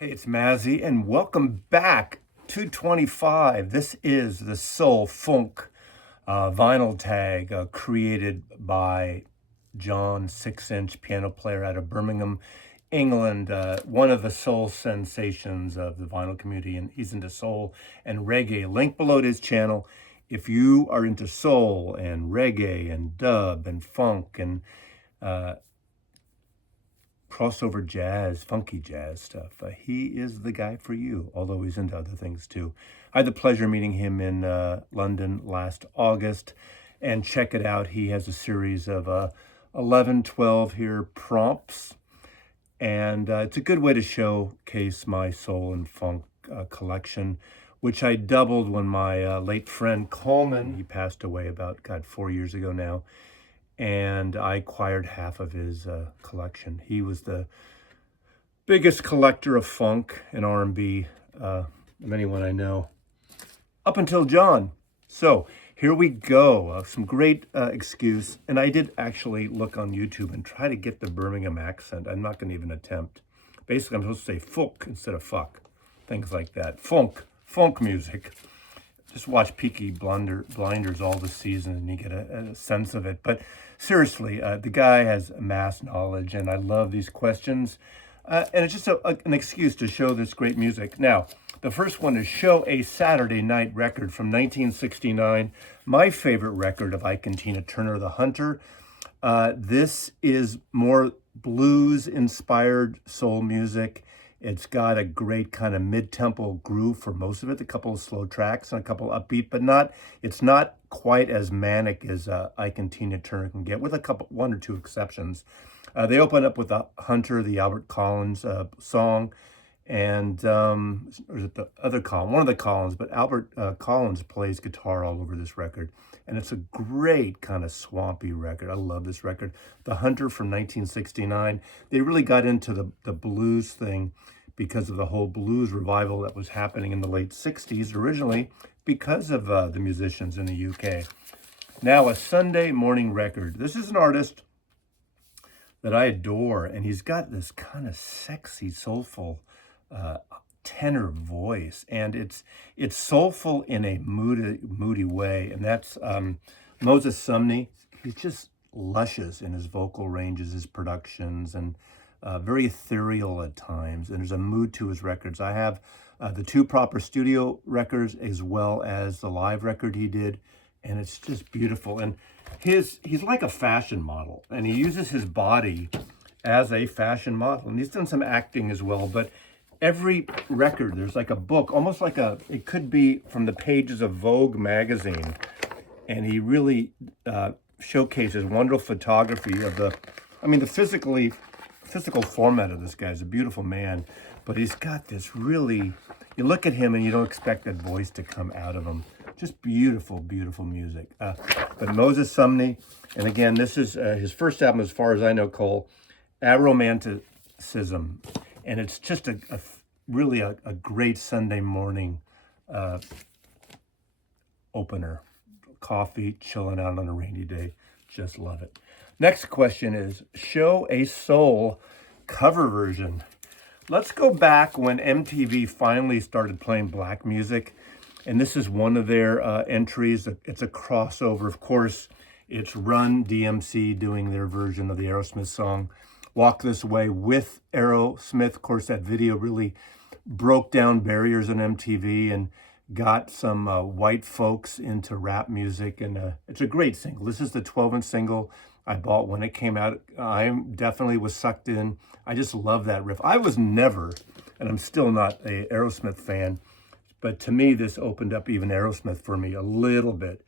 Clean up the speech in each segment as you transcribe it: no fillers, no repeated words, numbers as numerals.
Hey, it's Mazy, and welcome back to 25. This is the Soul Funk vinyl tag created by John, 6-inch piano player out of Birmingham, England, one of the soul sensations of the vinyl community, and he's into soul and reggae. Link below to his channel. If you are into soul and reggae and dub and funk and uh, crossover jazz, funky jazz stuff. He is the guy for you, although he's into other things too. I had the pleasure of meeting him in London last August, and check it out. He has a series of 11, 12 here prompts, and it's a good way to showcase my soul and funk collection, which I doubled when my late friend Coleman, he passed away about, 4 years ago now, and I acquired half of his collection. He was the biggest collector of funk and R&B of anyone I know, up until John. So here we go, some great excuse. And I did actually look on YouTube and try to get the Birmingham accent. I'm not gonna even attempt. Basically, I'm supposed to say funk instead of fuck, things like that. Funk music. Just watch Peaky Blinders all this season and you get a sense of it. But seriously, the guy has amassed knowledge, and I love these questions. And it's just an excuse to show this great music. Now, the first one is Show a Saturday Night record from 1969. My favorite record of Ike and Tina Turner, The Hunter. This is more blues-inspired soul music. It's got a great kind of mid-tempo groove for most of it, a couple of slow tracks and a couple upbeat, but it's not quite as manic as Ike and Tina Turner can get, with one or two exceptions. They open up with the Hunter, the Albert Collins song, and or is it the other Collins? One of the Collins, but Albert Collins plays guitar all over this record, and it's a great kind of swampy record. I love this record. The Hunter from 1969. They really got into the blues thing because of the whole blues revival that was happening in the late 60s, originally because of the musicians in the UK. Now, a Sunday morning record. This is an artist that I adore, and he's got this kind of sexy, soulful tenor voice, and it's soulful in a moody way, and that's Moses Sumney. He's just luscious in his vocal ranges, his productions, and very ethereal at times, and there's a mood to his records. I have the two proper studio records as well as the live record he did, and it's just beautiful. And he's like a fashion model, and he uses his body as a fashion model, and he's done some acting as well. But every record, there's like a book, almost like it could be from the pages of Vogue magazine, and he really showcases wonderful photography of the physical format of this guy. Is a beautiful man, but he's got this really, you look at him and you don't expect that voice to come out of him. Just beautiful, beautiful music. But Moses Sumney, and again, this is his first album, as far as I know, called Aromanticism. And it's just really a great Sunday morning opener. Coffee, chilling out on a rainy day. Just love it. Next question is, show a soul cover version. Let's go back when MTV finally started playing black music. And this is one of their entries. It's a crossover. Of course, it's Run DMC doing their version of the Aerosmith song, Walk This Way, with Aerosmith. Of course, that video really broke down barriers on MTV and got some white folks into rap music. And it's a great single. This is the 12-inch single I bought when it came out. I definitely was sucked in. I just love that riff. I was never, and I'm still not, a Aerosmith fan, but to me, this opened up even Aerosmith for me a little bit.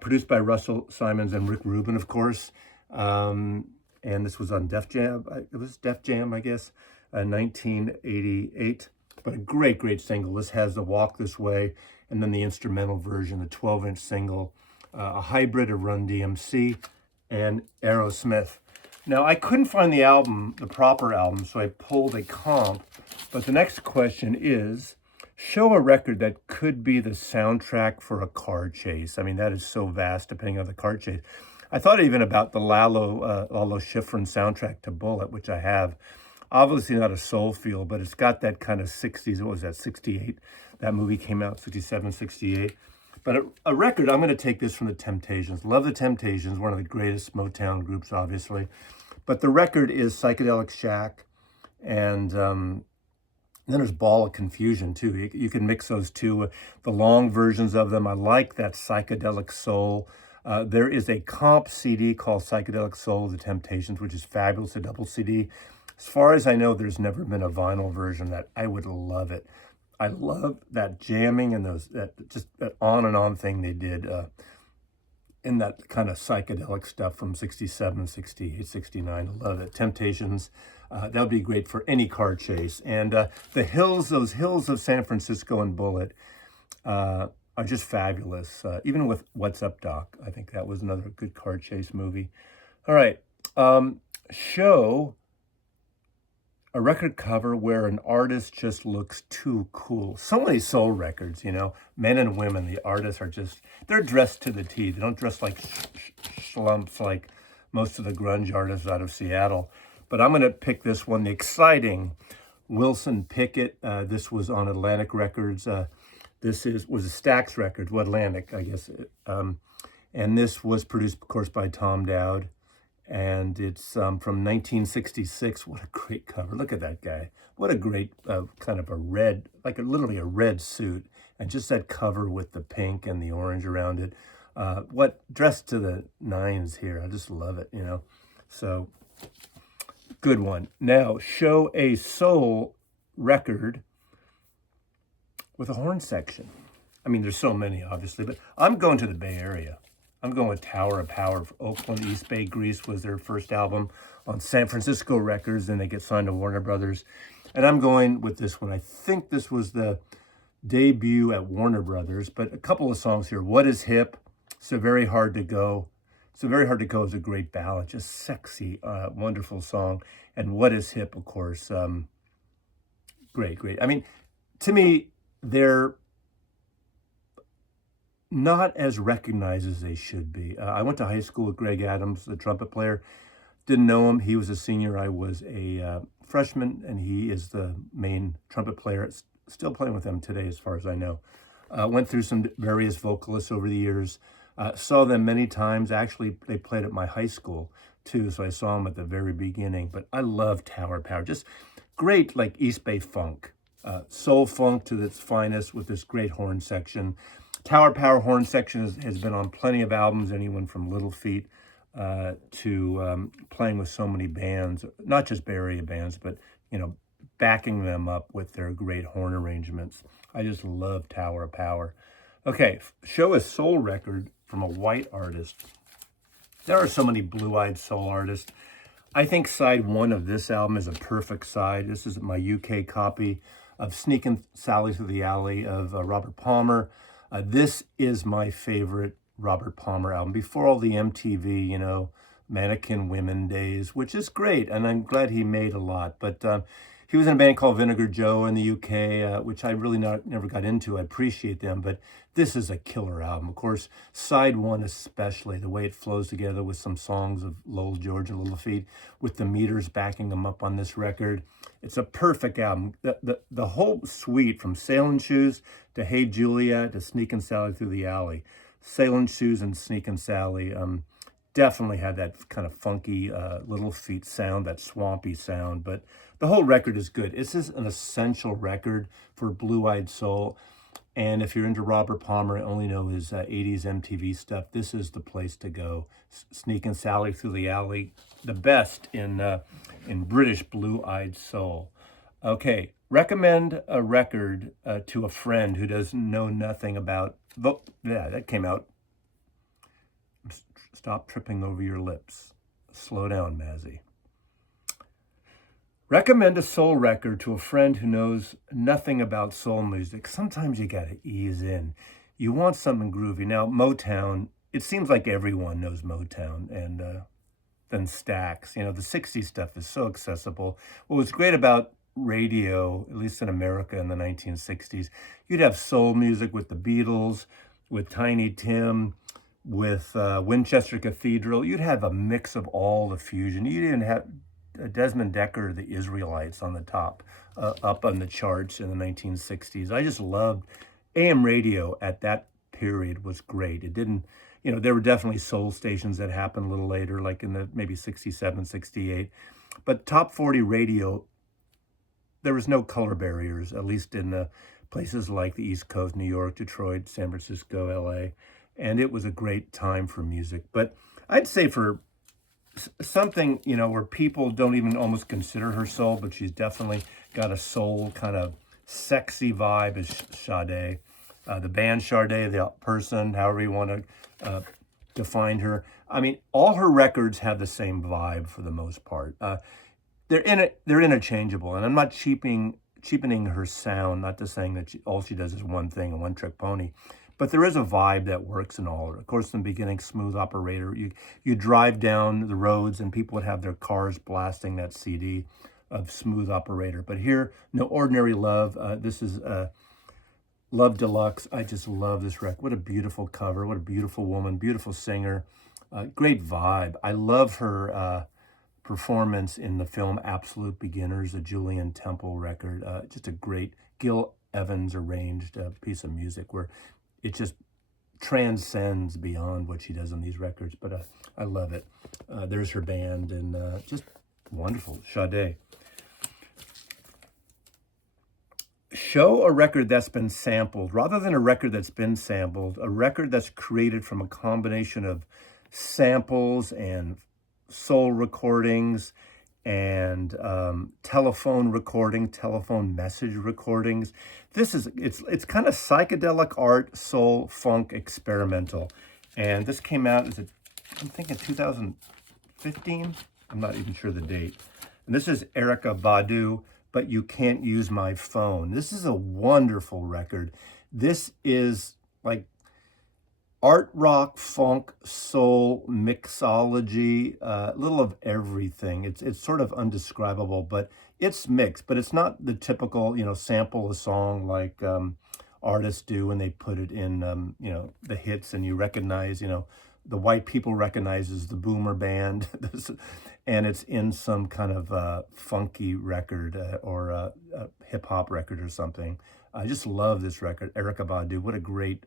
Produced by Russell Simons and Rick Rubin, of course. And this was on Def Jam. It was Def Jam, I guess, 1988. But a great, great single. This has the Walk This Way, and then the instrumental version, the 12-inch single, a hybrid of Run DMC and Aerosmith. Now, I couldn't find the album, the proper album, so I pulled a comp. But the next question is, show a record that could be the soundtrack for a car chase. I mean, that is so vast, depending on the car chase. I thought even about the Lalo Schifrin soundtrack to Bullet, which I have. Obviously not a soul feel, but it's got that kind of 60s. What was that, 68? That movie came out, 67, 68. But a record, I'm going to take this from the Temptations. Love the Temptations, one of the greatest Motown groups, obviously. But the record is Psychedelic Shack, and then there's Ball of Confusion, too. You can mix those two, the long versions of them. I like that Psychedelic Soul. There is a comp CD called Psychedelic Soul of the Temptations, which is fabulous, a double CD. As far as I know, there's never been a vinyl version that I would love it. I love that jamming and that on and on thing they did in that kind of psychedelic stuff from 67, 68, 69. I love it. Temptations, that would be great for any car chase. And the hills, those hills of San Francisco and Bullitt are just fabulous. Even with What's Up, Doc, I think that was another good car chase movie. All right. Show a record cover where an artist just looks too cool. So many soul records, men and women, the artists are just, they're dressed to the T. They don't dress like schlumps like most of the grunge artists out of Seattle. But I'm going to pick this one, the exciting Wilson Pickett. This was on Atlantic Records. This was a Stax Records, Atlantic, I guess. And this was produced, of course, by Tom Dowd. And it's from 1966. What a great cover. Look at that guy. What a great kind of a red, literally a red suit. And just that cover with the pink and the orange around it. What dressed to the nines here. I just love it, So, good one. Now, show a soul record with a horn section. I mean, there's so many, obviously, but I'm going to the Bay Area. I'm going with Tower of Power. Oakland East Bay Grease was their first album on San Francisco Records, and they get signed to Warner Brothers. And I'm going with this one. I think this was the debut at Warner Brothers, but a couple of songs here. What is Hip? So Very Hard to Go. So Very Hard to Go is a great ballad, just sexy, wonderful song. And What is Hip, of course, great. I mean, to me, they're not as recognized as they should be. I went to high school with Greg Adams, the trumpet player. Didn't know him. He was a senior. I was a freshman, and he is the main trumpet player. Still playing with them today, as far as I know. Went through some various vocalists over the years. Saw them many times. Actually, they played at my high school, too, so I saw them at the very beginning. But I love Tower Power. Just great, like East Bay funk. Soul funk to its finest with this great horn section. Tower Power horn section has been on plenty of albums, anyone from Little Feat to playing with so many bands, not just Bay Area bands, but, backing them up with their great horn arrangements. I just love Tower of Power. Okay, show a soul record from a white artist. There are so many blue-eyed soul artists. I think side one of this album is a perfect side. This is my UK copy of Sneakin' Sally Through the Alley of Robert Palmer. This is my favorite Robert Palmer album before all the MTV, Mannequin Women days, which is great, and I'm glad he made a lot. But he was in a band called Vinegar Joe in the UK, which I really never got into. I appreciate them, but this is a killer album. Of course, side one especially, the way it flows together with some songs of Lowell George and Little Feat, with the meters backing them up on this record. It's a perfect album. The whole suite, from Sailin' Shoes to Hey Julia to Sneakin' Sally Through the Alley. Sailin' Shoes and Sneakin' Sally definitely had that kind of funky Little Feat sound, that swampy sound, but the whole record is good. This is an essential record for blue-eyed soul, and if you're into Robert Palmer and only know his 80s MTV stuff, this is the place to go. Sneakin' Sally Through the Alley, the best in British blue-eyed soul. Okay, recommend a record to a friend who doesn't know nothing about... Yeah, that came out. Stop tripping over your lips. Slow down, Mazy. Recommend a soul record to a friend who knows nothing about soul music. Sometimes you gotta ease in. You want something groovy. Now, Motown, it seems like everyone knows Motown, and then Stax. The 60s stuff is so accessible. What was great about radio, at least in America in the 1960s, you'd have soul music with the Beatles, with Tiny Tim, with Winchester Cathedral. You'd have a mix of all the fusion. You didn't have Desmond Dekker, The Israelites on the top, up on the charts in the 1960s. I just loved AM radio at that period was great. It didn't, there were definitely soul stations that happened a little later, like in the maybe 67, 68. But top 40 radio, there was no color barriers, at least in the places like the East Coast, New York, Detroit, San Francisco, LA. And it was a great time for music. But I'd say for something, where people don't even almost consider her soul, but she's definitely got a soul kind of sexy vibe, is Sade. The band Sade, the person, however you want to define her. I mean, all her records have the same vibe for the most part. They're interchangeable, and I'm not cheapening her sound. Not just saying that all she does is one thing, a one-trick pony, but there is a vibe that works in all. Of course, in the beginning, Smooth Operator. You drive down the roads, and people would have their cars blasting that CD of Smooth Operator. But here, No Ordinary Love. This is Love Deluxe. I just love this record. What a beautiful cover. What a beautiful woman. Beautiful singer. Great vibe. I love her performance in the film Absolute Beginners, a Julian Temple record. Just a great Gil Evans arranged piece of music where it just transcends beyond what she does on these records. But I love it. There's her band, and just wonderful. Sade. Show a record that's been sampled, rather than a record that's been sampled, a record that's created from a combination of samples and soul recordings and telephone message recordings. It's kind of psychedelic art, soul, funk, experimental. And this came out, I'm thinking 2015? I'm not even sure the date. And this is Erykah Badu, But You Can't Use My Phone. This is a wonderful record. This is like art rock, funk, soul, mixology, a little of everything. It's sort of undescribable, but it's mixed. But it's not the typical, sample a song like artists do when they put it in, the hits, and you recognize, the white people recognizes the boomer band, and it's in some kind of funky record or a hip hop record or something. I just love this record. Erykah Badu, what a great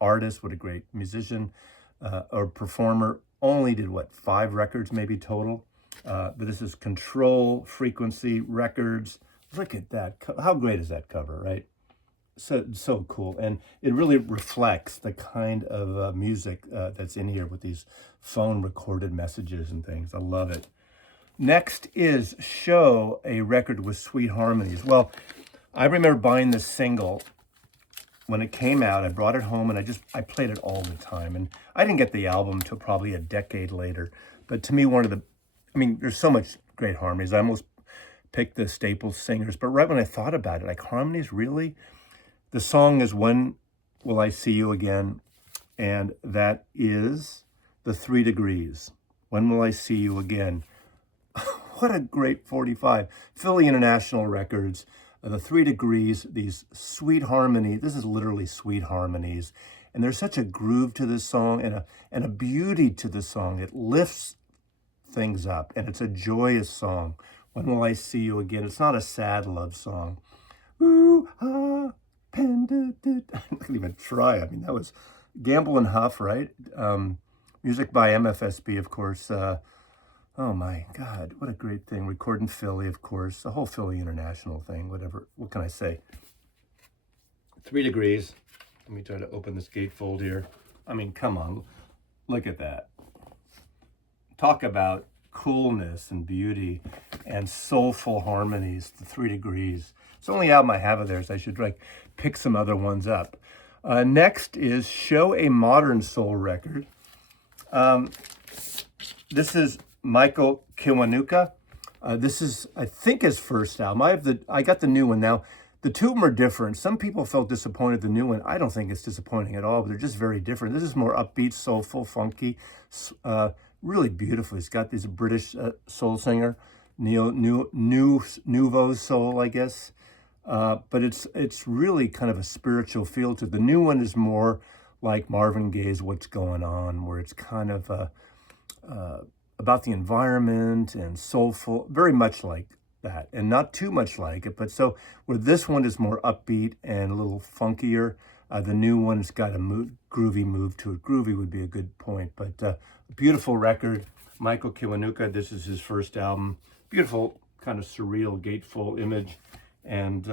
artist, what a great musician or performer. Only did 5 records maybe total, but this is Control Frequency Records. Look at that. How great is that cover, right? So cool, and it really reflects the kind of music that's in here with these phone recorded messages and things. I love it. Next is Show, a record with sweet harmonies. Well, I remember buying this single when it came out. I brought it home, and I played it all the time. And I didn't get the album until probably a decade later. But to me, there's so much great harmonies. I almost picked the staple singers. But right when I thought about it, like, harmonies, really? The song is When Will I See You Again? And that is the 3 Degrees. When Will I See You Again? What a great 45. Philly International Records. The 3 Degrees, these sweet harmonies. This is literally sweet harmonies. And there's such a groove to this song and a beauty to the song. It lifts things up, and it's a joyous song. When Will I See You Again? It's not a sad love song. Ooh, ah, I couldn't even try. That was Gamble and Huff, right? Music by MFSB, of course. Oh my God, what a great thing. Recorded in Philly, of course. The whole Philly International thing, whatever. What can I say? 3 Degrees. Let me try to open this gatefold here. Come on. Look at that. Talk about coolness and beauty and soulful harmonies. The 3 Degrees. It's the only album I have of theirs. I should pick some other ones up. Next is Show, a modern soul record. This is Michael Kiwanuka. This is, I think, his first album. I got the new one now. The two of them are different. Some people felt disappointed the new one. I don't think it's disappointing at all, but they're just very different. This is more upbeat, soulful, funky, really beautiful. He's got this British soul singer, Nouveau Soul, I guess. But it's really kind of a spiritual feel to it. The new one is more like Marvin Gaye's What's Going On, where it's kind of about the environment and soulful, very much like that, and not too much like it. But so where this one is more upbeat and a little funkier, the new one's got a groovy move to it. Groovy would be a good point, but a beautiful record. Michael Kiwanuka, this is his first album. Beautiful, kind of surreal, gatefold image. And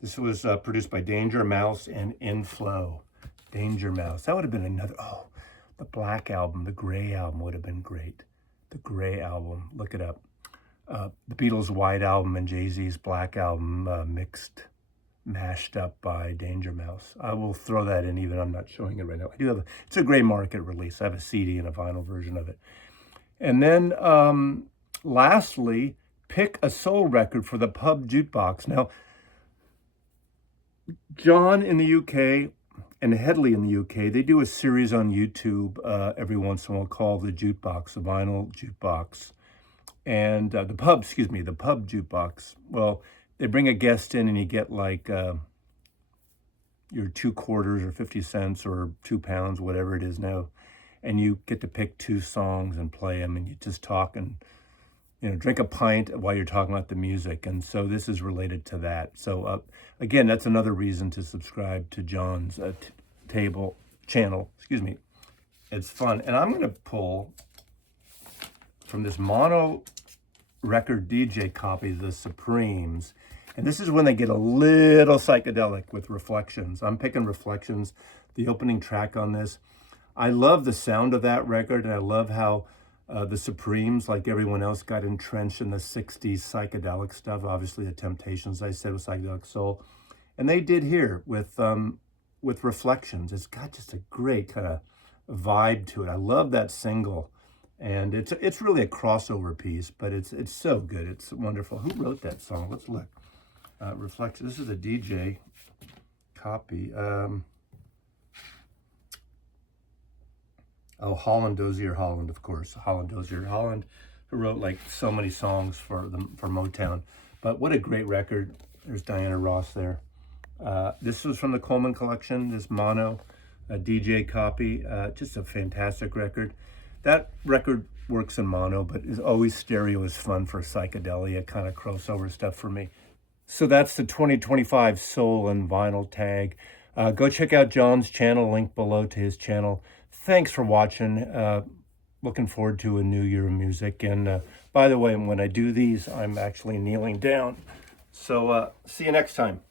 this was produced by Danger Mouse and Inflow. Danger Mouse. That would have been another, the Black album, the Gray album would have been great. The Gray album, look it up. The Beatles' White album and Jay-Z's Black album mashed up by Danger Mouse. I will throw that in, even I'm not showing it right now. I do have it's a gray market release. I have a CD and a vinyl version of it. And then lastly, Pick a Soul record for the Pub Jukebox. Now, John in the UK and Headley in the UK, they do a series on YouTube every once in a while called The Jukebox, the Vinyl Jukebox. And the Pub Jukebox. Well, they bring a guest in and you get like your 2 quarters or 50 cents or £2, whatever it is now. And you get to pick 2 songs and play them, and you just talk and, drink a pint while you're talking about the music. And so this is related to that. So again, that's another reason to subscribe to John's channel. Excuse me. It's fun. And I'm going to pull from this mono record DJ copy, The Supremes. And this is when they get a little psychedelic with Reflections. I'm picking Reflections, the opening track on this. I love the sound of that record, and I love how the Supremes, like everyone else, got entrenched in the 60s psychedelic stuff. Obviously, the Temptations, I said, with Psychedelic Soul. And they did here with Reflections. It's got just a great kind of vibe to it. I love that single. And it's really a crossover piece, but it's so good. It's wonderful. Who wrote that song? Let's look. Reflections. This is a DJ copy. Holland Dozier Holland, of course. Holland Dozier Holland, who wrote like so many songs for Motown. But what a great record. There's Diana Ross there. This was from the Coleman collection, this mono DJ copy. Just a fantastic record. That record works in mono, but is always stereo is fun for psychedelia kind of crossover stuff for me. So that's the 2025 Soul and Vinyl tag. Go check out John's channel, link below to his channel. Thanks for watching. Looking forward to a new year of music. And by the way, when I do these, I'm actually kneeling down. So see you next time.